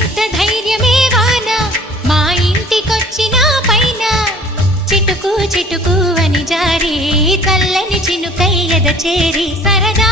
ఎంత ధైర్యమే వాన మా ఇంటికొచ్చిన పైన చిటుకు చిటుకు అని జారి చల్లని చినుకై ఎద చేరి సరదా